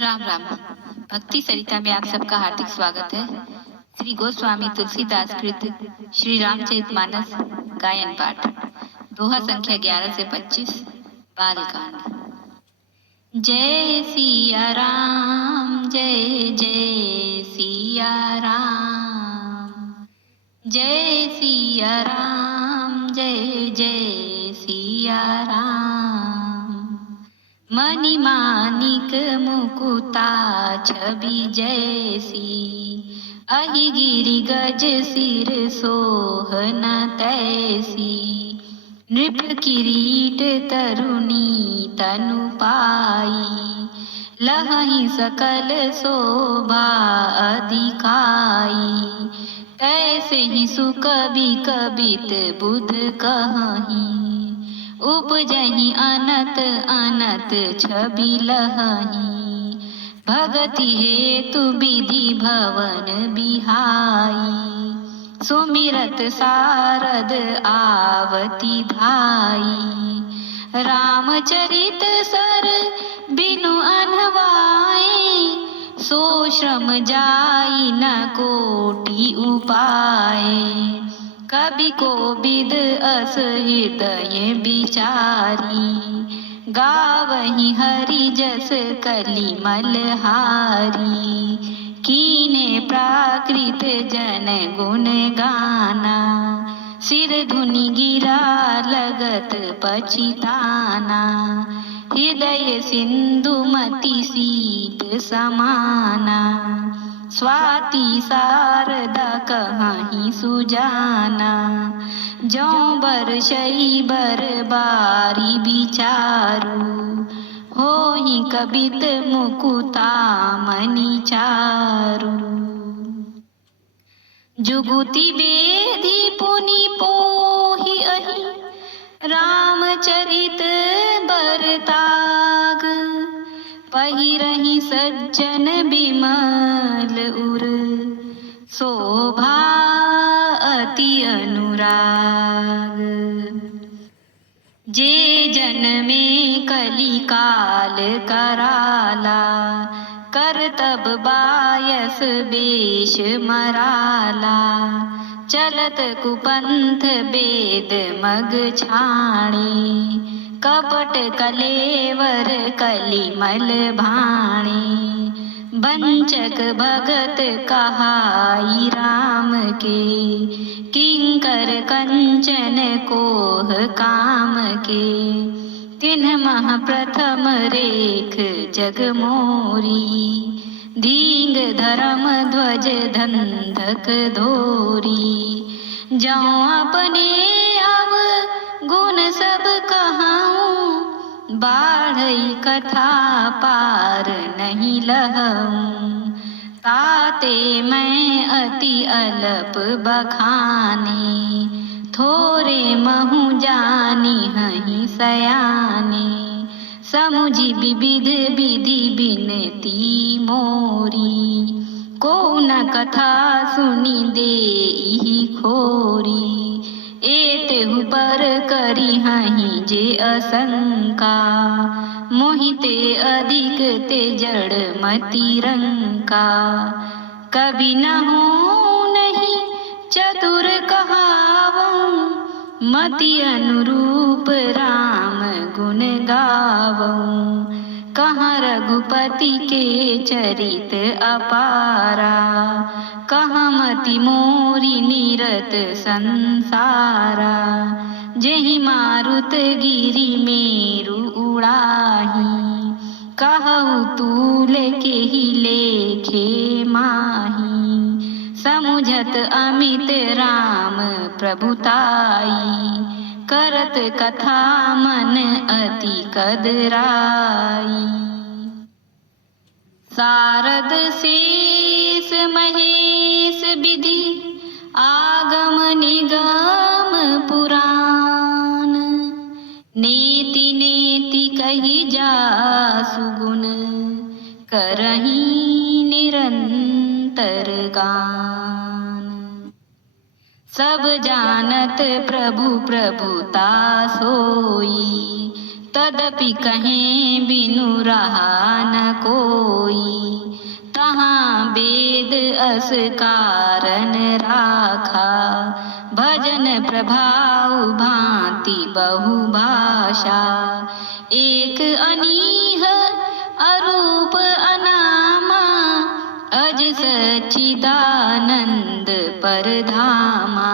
राम राम। भक्ति सरिता में आप सबका हार्दिक स्वागत है। श्री गोस्वामी तुलसीदास कृत श्री रामचरितमानस गायन पाठ, दोहा संख्या 11 से 25, बालकांड। जय सिया राम, जय जय सिया राम, जय सिया राम, जय जय सिया राम। मणि मानिक मुकुता छवि जैसी, अहि गिरि गज सिर सोहन तैसी। नृप किरीट तरुणी तनु पाई, लहहि सकल शोभा अधिकाई। तैसे ही सुकवि कबित बुध कहहीं, उपजहि अनत अनत छवि लहहीं। भगति हेतु विधि भवन बिहाई, सुमिरत सारद आवती धाई। रामचरित सर बिनु अनवाए, सो श्रम जाई न कोटि उपाय। कवि कोविद अस हृदय बिचारी, गावहि हरि जस कलिमल हारी। कीने प्राकृत जन गुण गाना, सिर धुनि गिरा लगत पछिताना। हृदय सिंधु मति सीत समाना, स्वाति शारदा कहीं सुजाना। जौं बरसई बर बारी बिचारू, होहि कबित मुकुता मणि चारु। जुगुति बेधि पुनि पोहि अहि, रामचरित बरताग। पहिरहि सज्जन बिमल उर, शोभा अति अनुराग। जे जन में कली काल कराला, करतब बायस बेश मराला। चलत कुपंथ बेद मग छाणे, कपट कलेवर कलिमल भाणे। बंचक भगत कहाई राम के, किंकर कंचन कोह काम के। तिन्ह मह प्रथम रेख जग मोरी, धींग धर्म ध्वज धंधक धोरी। जौं अपने अब गुण सब कहाऊं, बाढ़ई कथा पार नहीं लहऊं। ताते मैं अति अल्प बखाने, थोरे महु जानी हहीं सयाने। समुझी विविध विधि बिनती मोरी, को न कथा सुनी देहि खोरी। एतेहु पर करी हहीं जे असंका, मोहिते अधिक ते जड़ मति रंका। कभी न हो नहीं चतुर कहावऊं, मति अनुरूप राम गुण गावऊं। कहाँ रघुपति के चरित अपारा, कहाँ मति मोरी निरत संसारा। जेहि मारुत गिरि मेरु उड़ाही, कहु तूल के ही लेखे माही। समुझत अमित राम प्रभुताई, करत कथा मन अति कदराई। सारद शेष महेश विधि, आगम निगम पुराण। नेति नेति कही जासु गुण, करहीं निरंतर गान। सब जानत प्रभु प्रभुता सोई, तदपि कहें बिनु रहा न कोई, तहाँ वेद अस कारण राखा। भजन प्रभाव भांति बहुभाषा, एक अनीह अरूप अनामा। अज सच्चिदानंद परधामा,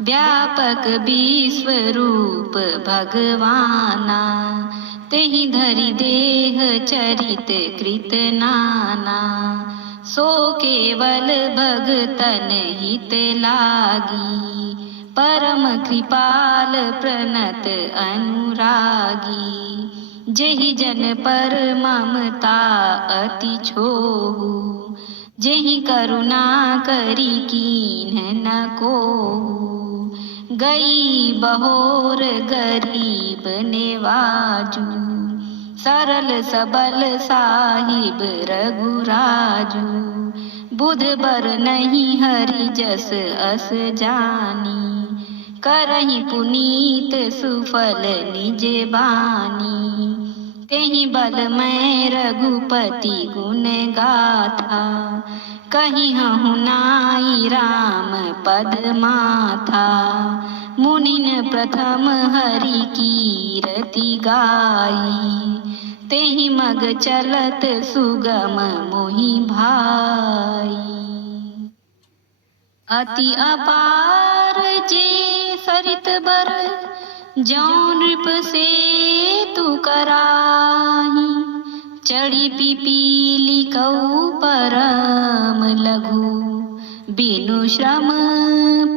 व्यापक विश्वरूप भगवाना। तेहि धरि देह चरित कृत नाना, सो केवल भगतन हित लागी। परम कृपाल प्रणत अनुरागी, जेहि जन पर ममता अति छोहु। जेहि करुणा करी कीन्ह न कोहु। गई बहोर गरीब नेवाजू, सरल सबल साहिब रघुराजू। बुध बर नहीं हरि जस अस जानी, करहि पुनीत सुफल निज बानी। तेहि बल मैं रघुपति गुण गाथा, कहि हूँ नाई राम पद माथा। मुनिन प्रथम हरि कीरति गाई, तेहि मग चलत सुगम मोहि भाई। अति अपार जे सरित बर, जौं नृप से तु कराही। चढ़ी पिपीली कऊ परम लघु, बिनु श्रम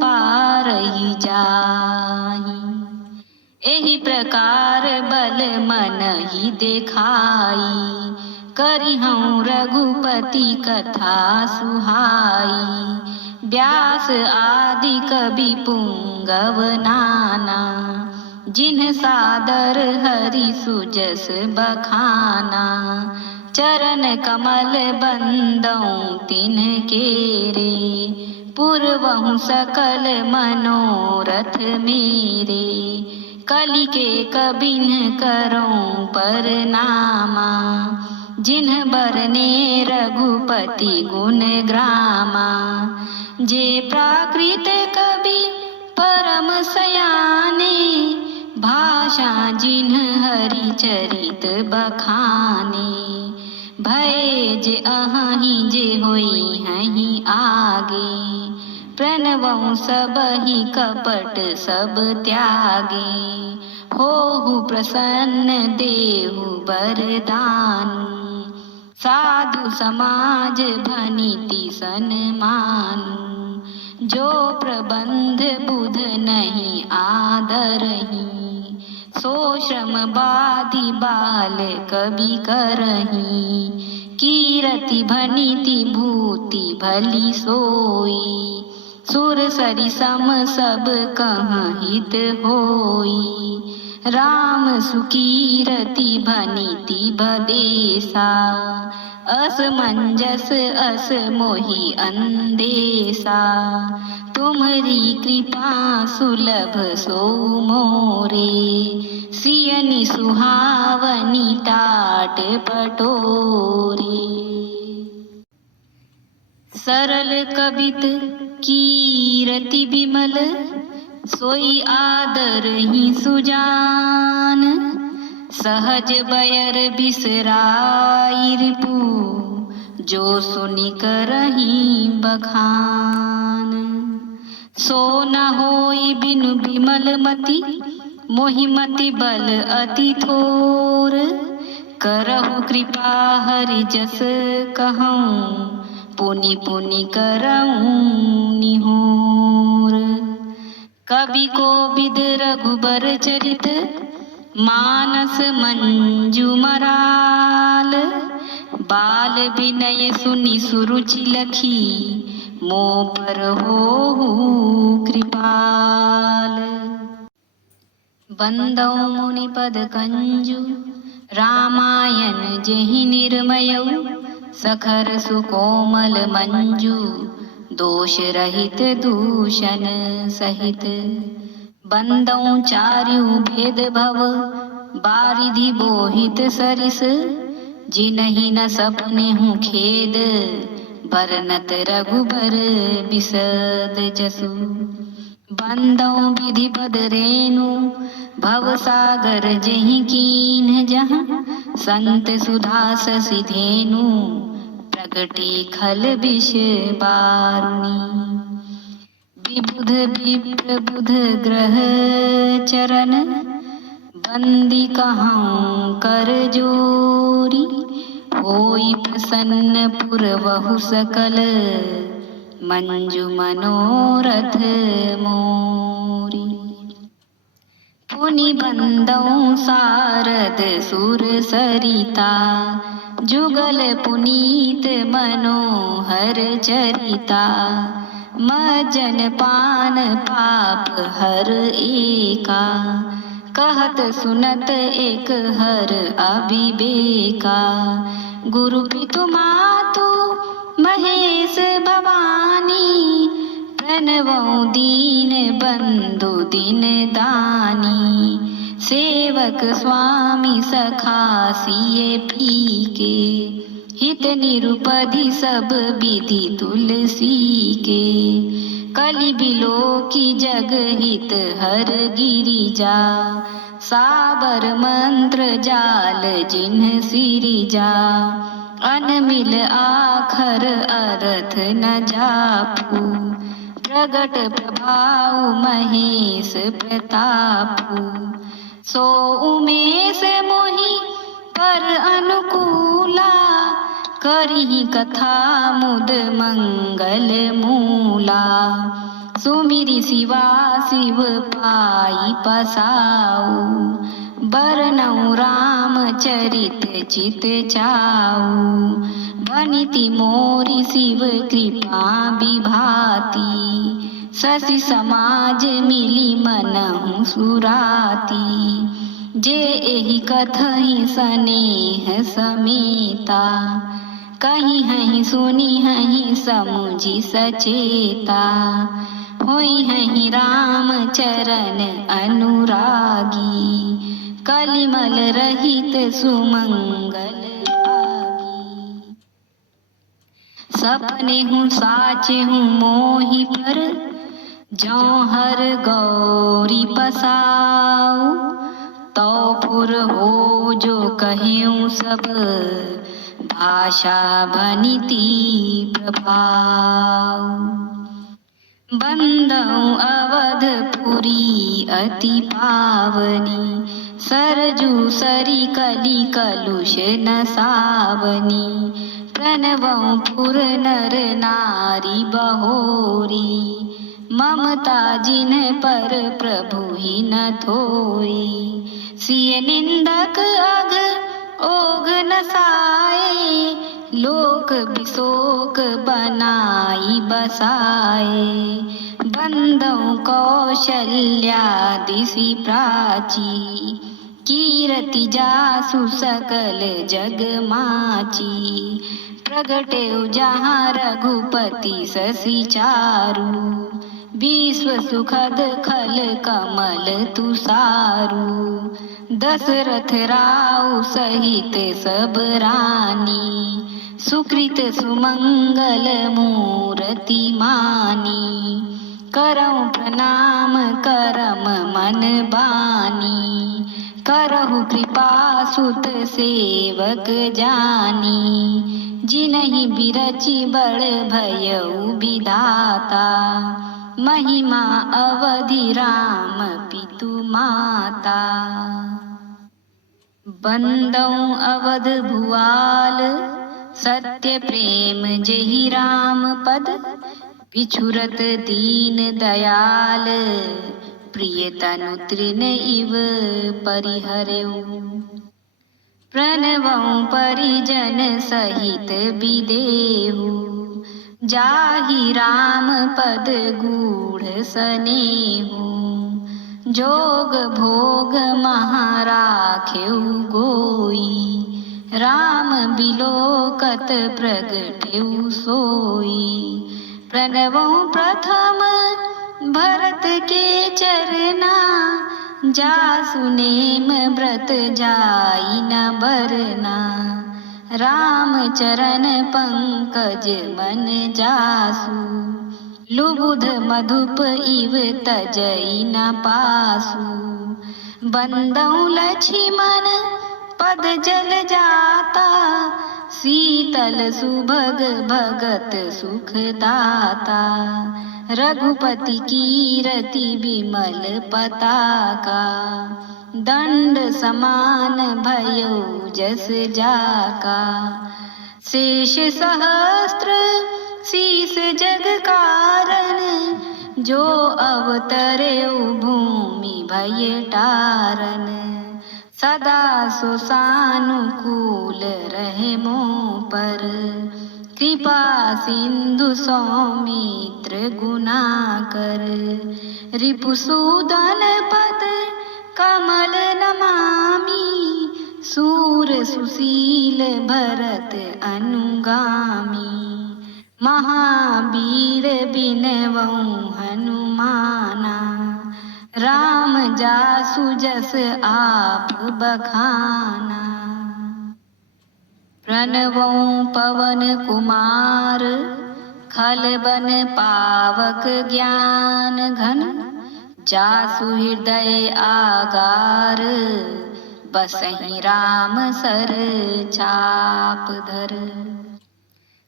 पारहि जाही। एहि प्रकार बल मन ही देखाई, करिहउँ रघुपति कथा सुहाई। व्यास आदि कवि पुंगव नाना, जिन्ह सादर हरि सुजस बखाना। चरण कमल बंदौं तिन्ह केरे, पुरवहु सकल मनोरथ मेरे। कलि के कबिन्ह करौं परनामा, जिन्ह बरने रघुपति गुण ग्रामा। जे प्राकृत कवि परम सयाने, भाषा जिन्ह हरि चरित बखाने। भय जे अहहि जे होई हहि आगे, प्रणवं सबहि कपट सब त्यागे। होहु प्रसन्न देहु बरदानु, साधु समाज भनिति सन्मानु। जो प्रबंध बुध नहीं आदरही, सो श्रम बाधि बाल कवि करही। कीरति भनिति भूति भली सोई, सुर सरि सम सब कहाँ हित होई। राम सुकीरति भनिति बदेसा, असमंजस अस मोहि अंदेसा। तुम्हरी कृपा सुलभ सो मोरे, सियनि सुहावनी टाट पटोरे। सरल कबित कीरति बिमल, सोई आदर ही सुजान। सहज बयर बिसराई रिपु, जो सुनि करही बखान। सो न होई बिनु बिमल मति, मोहि मति बल अति थोर। करहु कृपा हरि जस कहूँ, पुनि पुनि करऊँ निहोर। कवि कोविद रघुबर चरित, मानस मंजू मराल। बाल विनय सुनि सुरुचि लखी, मो पर होहु कृपाल। बंदौ मुनि पद कंजु, रामायण जेहि निर्मयौ। सखर सुकोमल मंजू, दोष रहित दूषण सहित। बंदौ चार्यु भेद भव, बारिधि बोहित सरिस जिनहि न सपने हूँ खेद बरनत रघुबर बिसद जसु बंदौ विधि पद रेणु भव सागर जहि कीन्ह जहाँ संत सुधा ससि धेनु प्रगटे खल विष बारुणी विबुध विप्र बुध ग्रह चरण बंदी कहाँ कर जोरी होई प्रसन्न पुरवहु सकल मंजु मनोरथ मोरी पुनि बंदौ सारद सुर सरिता जुगल पुनीत मनोहर चरिता मज्जन पान पाप हर एका कहत सुनत एक हर अविवेका गुरु पितु मातु महेश भवानी प्रणवौ दीन बंधु दिन दानी सेवक स्वामी सखा सिए पीके हित निरुपधि सब विधि तुलसी के कलि बिलो की जग हित हर गिरिजा साबर मंत्र जाल जिन्ह सिरिजा अनमिल आखर अरथ न जापू प्रगट प्रभाव महेश प्रतापू सो उमेश मोहि पर अनुकूला करिहि कथा मुद मंगल मूला सुमिरि शिवा शिव पाई पसाऊ बरनऊ राम चरित चित चाऊ बनिति मोरि शिव कृपा विभाती शशि समाज मिली मनहु सुराती जे एहि कथहि स्नेह समेता कहीं हहीं सुनी हहीं समुझी सचेता होई हहीं राम चरण अनुरागी कलिमल रहित सुमंगल भागी सपने हूँ साचे हूँ मोहि पर जौहर गौरी पसाऊ तो पुर हो जो कहियूं सब भाषा बनिती प्रभाव बंदौ अवधपुरी अति पावनी सरजू सरी कली कलुष न सावनी प्रणवौ पुर नर नारी बहोरी ममता जिन पर प्रभु ही न थोई सिय निंदक अग ओग न साए लोक बिशोक बनाई बसाए बंदौ कौशल्या दिशि प्राची कीरति जासु सकल जग माची प्रगटे जहाँ रघुपति शशि चारु विश्व सुखद खल कमल तुषारु दशरथ राउ सहित सब रानी सुकृत सुमंगल मूर्ति मानी करऊं प्रणाम करम मन बानी करहु कृपा सुत सेवक जानी जिनहि बिरचि बड़ भयउ विधाता महिमा अवधि राम पितु माता बंदौ अवध भुआल सत्य प्रेम जेहि राम पद बिछुरत दीन दयाल प्रिय तनु तृण इव परिहरऊ प्रणवं परिजन सहित विदेहु जाहि राम पद गूढ़ सनेहु जोग भोग महाराखेउ गोई राम बिलोकत प्रगटेउ सोई प्रणवं प्रथम भरत के चरना जासु नेम व्रत जाई न बरना, राम चरण पंकज मन जासु, लुबुध मधुप इव तजई न पासु, बंदौ लक्ष्मण पद जल जाता, शीतल सुभग भगत सुख दाता, रघुपति कीरति विमल पताका, दंड समान भयो जस जाका, शेष सहस्त्र शीस जग कारण, जो अवतरे भूमि भय टारन, सदा सो सानुकूल रहे मों पर, कृपा सिंधु सौमित्र गुना कर, रिपुसूदन पद कमल नमामि, सूर सुशील भरत अनुगामी, महावीर बिनवऊँ हनुमाना, राम जासु जस आप बखाना, प्रणवऊँ पवन कुमार, खलबन पावक ज्ञान घन, जासु हृदय आगार, बसहि राम सर छाप धर,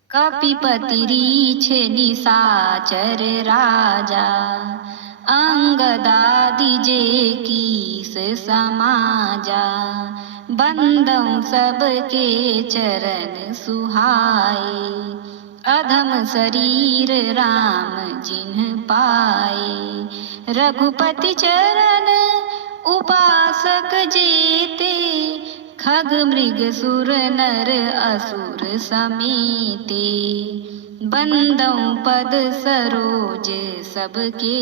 कपिपति रीछ निशाचर राजा, अंगदादि जे कीस समाजा, बंदौ सबके चरण सुहाए, अधम शरीर राम जिन्ह पाए, रघुपति चरण उपासक जेते, खग मृग सुर नर असुर समेते, बंदौ पद सरोज सबके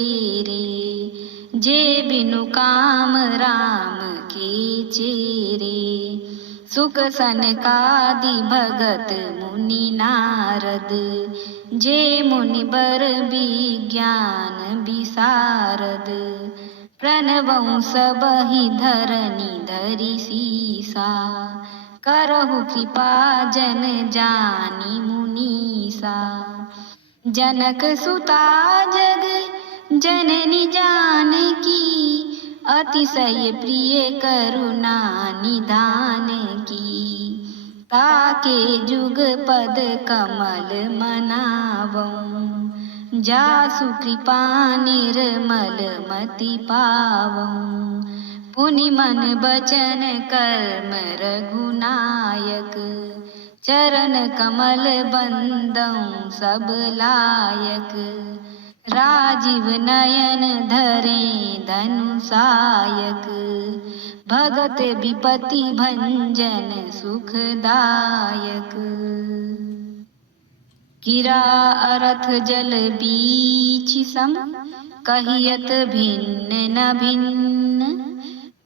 रे, जे बिनु काम राम के चेरे, सुख सनकादि भगत मुनि नारद, जे मुनि बर विज्ञान विशारद, प्रणवऊँ सबहि धरनी धरि सीसा, करहु कृपा जन जानी मुनीसा, जनक सुता जग जननी जानकी, अतिशय प्रिय करुणा निधान की, ताके जुग पद कमल मनावऊँ, जासु कृपा निर्मल मति पावऊँ, पुनि मन बचन कर्म रघुनायक, चरण कमल बंदौ सब लायक, राजीव नयन धरे धनुषायक, भगत विपति भंजन सुखदायक, गिरा अरथ जल बीच सम, कहियत भिन्न न भिन्न,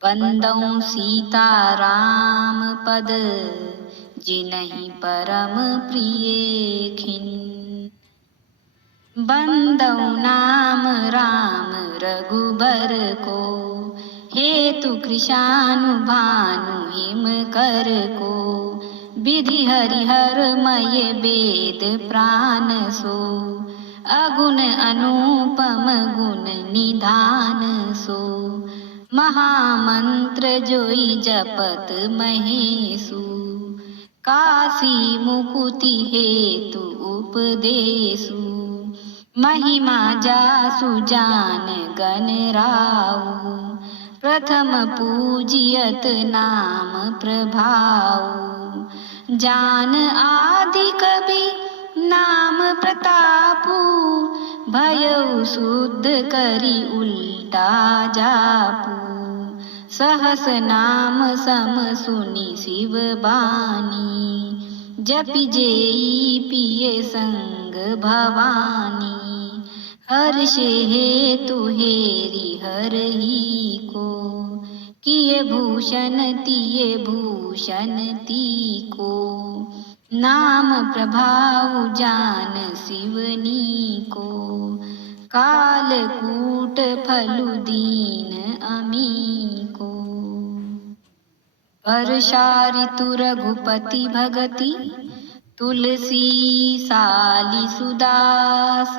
बंदौ सीता राम पद, जिनहि परम प्रिय खिन्न, बंदौ नाम राम रघुबर को, हेतु कृशानु भानु हिम कर को, विधि हरिहर मय वेद प्राण सो, अगुण अनुपम गुण निधान सो, महामंत्र जोई जपत महेशु, काशी मुकुति हेतु उपदेशु, महिमा जासु जान गण राउ, प्रथम पूजियत नाम प्रभाऊ, जान आदि कवि नाम प्रतापु, भयउ शुद्ध करी उल्टा जापू, सहस नाम सम सुनि शिव बानी, जपि जेई पिए संग भवानी, हर्षे हेतु हेरि हरहि को, किए भूषण तिए भूषण तीको, नाम प्रभाव जान शिवनी को, कालकूट फलु दीन अमी को। वर्षा ऋतु रघुपति भगति, तुलसी साली सुदास।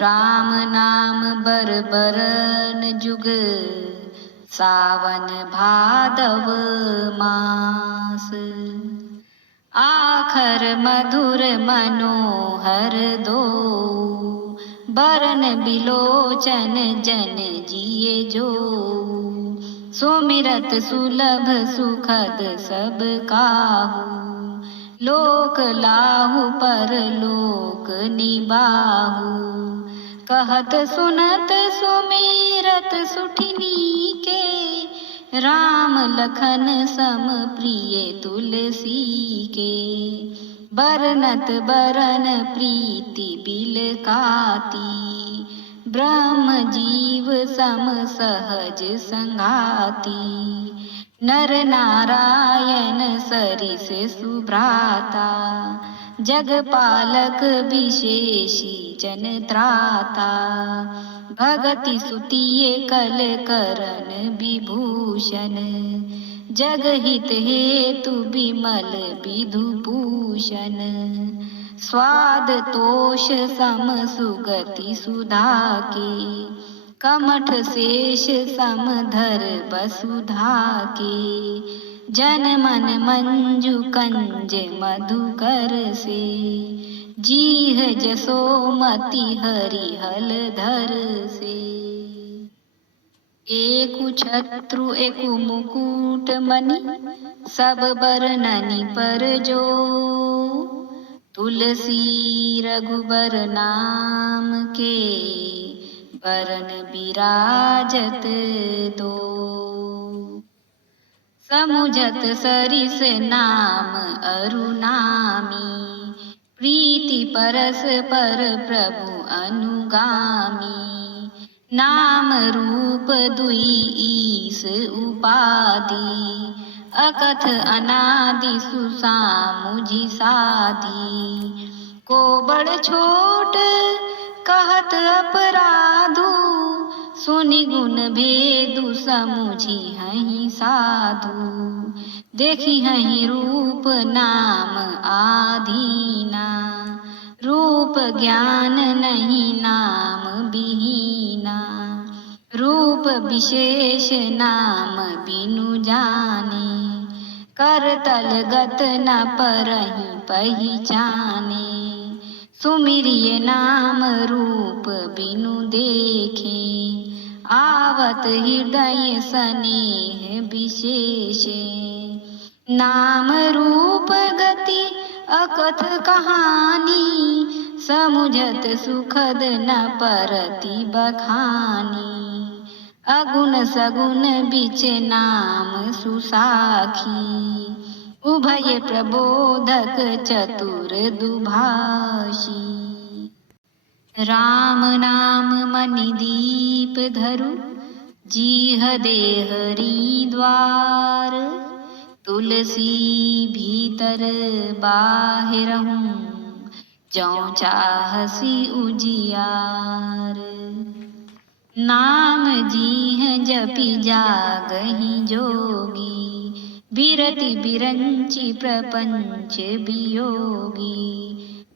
राम नाम बर बरन जुग, सावन भादव मास। आखर मधुर मनोहर दो, बरन बिलोचन जन जिए जो। सुमिरत सुलभ सुखद सब काहू, लोक लाहू पर लोक निबाहू। कहत सुनत सुमिरत सुठिनी के, राम लखन सम प्रिय तुलसी के। बरनत बरन प्रीति बिलकाती, ब्रह्म जीव सम सहज संगाती। नर नारायण सरिस सुभ्राता, जगपालक विशेषी जन त्राता। भगति सुतिये कल करन विभूषण, जगहित हेतु विमल विधुभूषण। स्वाद तोष सम सुगति सुधा के, कमठ शेष समधर वसुधा के। जन मन मंजु कंज मधुकर से, जीह जसोमति हरिहल धर से। एकु छत्रु एकु मुकुट मणि, सब बरननि पर जो। तुलसी रघुबर नाम के, बरन बिराजत दो। समुझत सरिस नाम अरुनामी, प्रीति परस पर प्रभु अनुगामी। नाम रूप दुई ईस उपाधि, अकथ अनादि सुसामुझि साधी। को बड़ छोट कहत अपराधु, सुनि गुण भेदु समुझी हहि साधु। देखी हहि रूप नाम आधीना, रूप ज्ञान नहीं नाम विहीना। रूप विशेष नाम बिनु जाने, करतल गत न परहि पहिचाने। सुमिरिय नाम रूप बिनु देखे, आवत हृदय स्नेह विशेषे। नाम रूप गति अकथ कहानी, समुझत सुखद न परति बखानी। अगुण सगुण बिच नाम सुसाखी, उभय प्रबोधक चतुर दुभाषी। राम नाम मणि दीप धरु, जीह देहरी द्वार। तुलसी भीतर बाहिरहु, जौ चाहसी उजियार। नाम जीह जपि जागहि जोगी, बिरति बिरंचि प्रपंच वियोगी।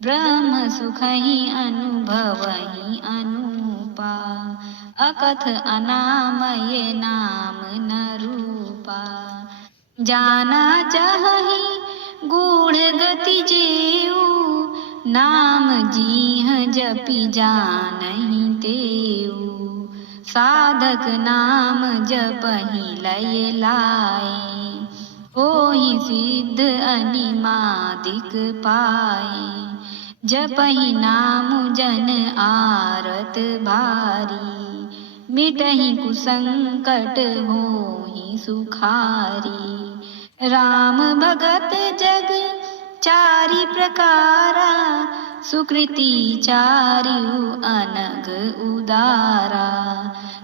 ब्रह्म सुखहि अनुभवहि अनूपा, अकथ अनामय नाम न रूपा। जाना चाहि गूढ़ गति जेऊ, नाम जीह जपि जानहि तेऊ। साधक नाम जपहि लय लाए, ओहि सिद्ध अनिमादिक पाए। जपहि नाम जन आरत भारी, मिटहि कुसंकट होहि सुखारी। राम भगत जग चारि प्रकारा, सुकृति चारिउ अनग उदारा।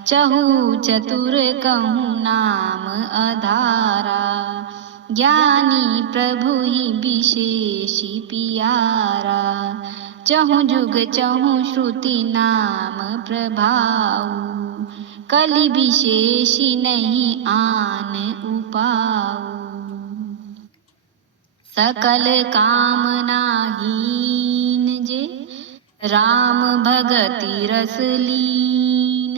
चहु चतुर कहूँ नाम अधारा, ज्ञानी प्रभु ही विशेषी पियारा। चहु जुग चहु श्रुति नाम प्रभाऊ, कलि विशेषी नहीं आन उपाऊ। सकल कामनाहीन जे राम भगति रस लीन।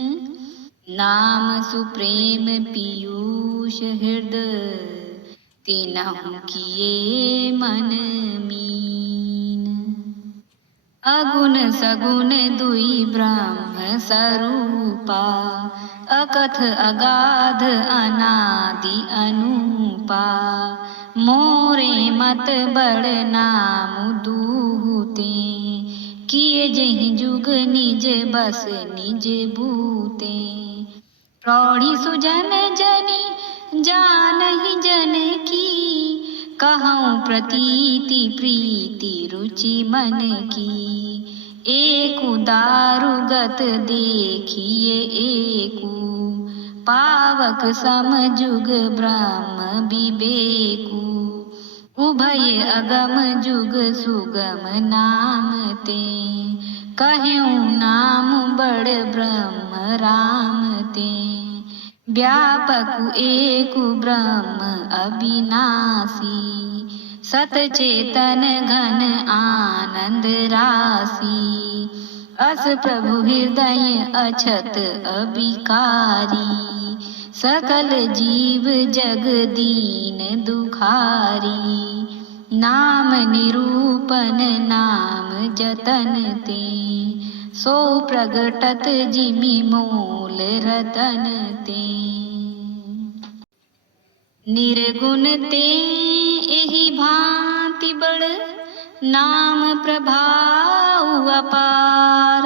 नाम सुप्रेम पीयूष हृदय तिनहु किए मन मीन। अगुण सगुण दुई ब्रह्म स्वरूपा। अकथ अगाध अनादि अनूपा। मोरे मत बड़ नाम दूते। किए जहि जुग निज बस निज बूते। प्रौढ़ी सुजन जनी जानहि जन की। कहूँ प्रतीति प्रीति रुचि मन की। एकु दारुगत देखिए एकु। पावक सम जुग ब्रह्म विवेकु। उभय अगम जुग सुगम नाम ते। कहूँ नाम बड़ ब्रह्म राम ते। व्यापक एकु ब्रह्म अविनाशी। सतचेतन घन आनंद राशि। अस प्रभु हृदय अछत अविकारी। सकल जीव जग दीन दुखारी। नाम निरूपन नाम जतन ते। सो प्रगटत जिमि मूल रतन ते। निर्गुण ते एहि भांति बड़ नाम प्रभाव अपार।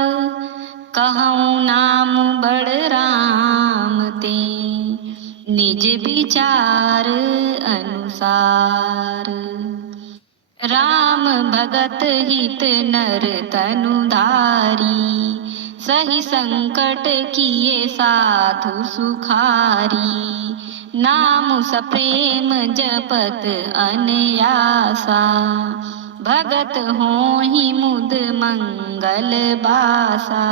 कहूँ नाम बड़ राम ते निज विचार अनुसार। राम भगत हित नर तनुधारी। सही संकट किए साधु सुखारी। नाम सप्रेम जपत अनयासा। भगत होहि मुद मंगल बासा।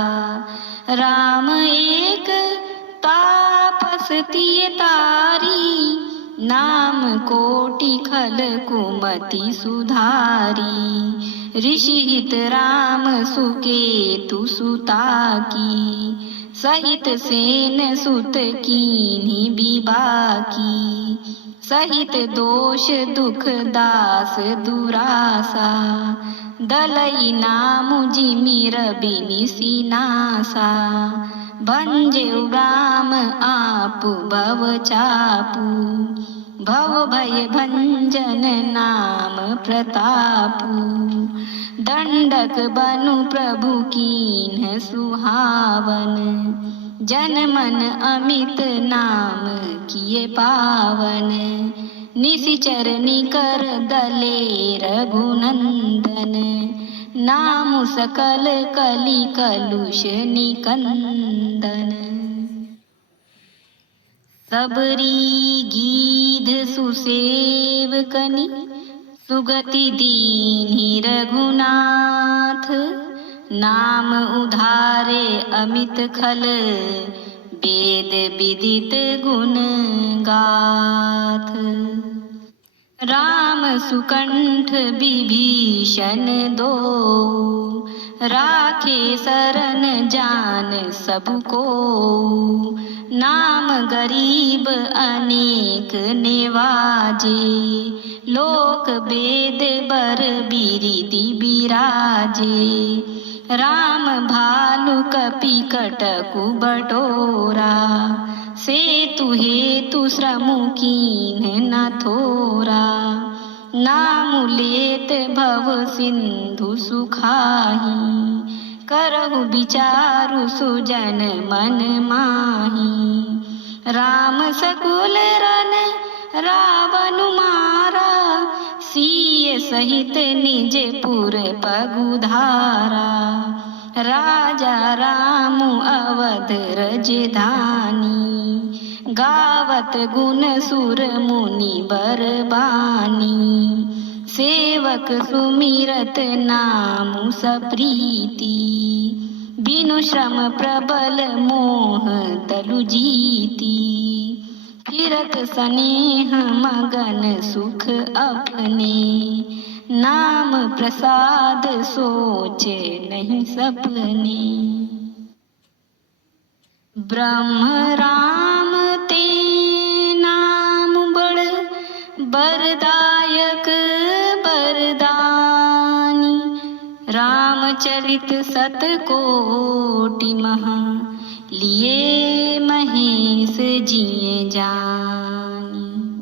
राम एक तापस तिय तारी। नाम कोटि खल कुमति सुधारी। ऋषि हित राम सुकेतु सुता की। सहित सेन सुत कीन्ही विबाकी। सहित दोष दुख दास दुरासा। दलई नाम जिमि रवि निसिनासा। भंजेउ राम आपु भव चापू। भव भय भंजन नाम प्रतापू। दंडक बनु प्रभु कीन्ह सुहावन। जन मन अमित नाम किए पावन। निशिचर निकर दले रघुनंदन। नाम सकल कलि कलुष निकंदन। सबरी गीध सुसेवकनि। सुगति दीन्हि रघुनाथ। नाम उधारे अमित खल। वेद विदित गुण गाथ। राम सुकंठ विभीषण दो। राखे शरण जान सबको। नाम गरीब अनेक निवाजे। लोक वेद बर बिरिदि बिराजे। राम भालु कपि कटकु बटोरा। सेतु हेतु श्रमु कीन्ह न थोरा। नाम लेत भव सिंधु सुखाही। करहु विचारु सुजन मन माही। राम सकुल रन रावनु मारा। सीय सहित निज पुर पगुधारा। राजा राम अवध रजधानी। गावत गुण सुर मुनि बरबानी। सेवक सुमिरत नाम सप्रीति। बिनु श्रम प्रबल मोह तलु जीती, फिरत स्नेह मगन सुख अपने, नाम प्रसाद सोचे नहीं सपने। ब्रह्म राम ते नाम बड़ बरदायक बरदानी, रामचरित सतकोटि महा, लिए महेश जिए जानी।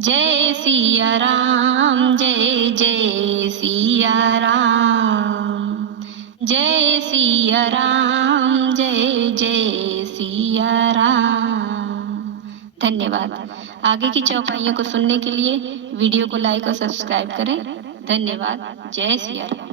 जय सिया राम जय जय सिया राम, जय सिया राम जय जय सिया राम। धन्यवाद। आगे की चौपाइयों को सुनने के लिए वीडियो को लाइक और सब्सक्राइब करें। धन्यवाद। जय सिया राम।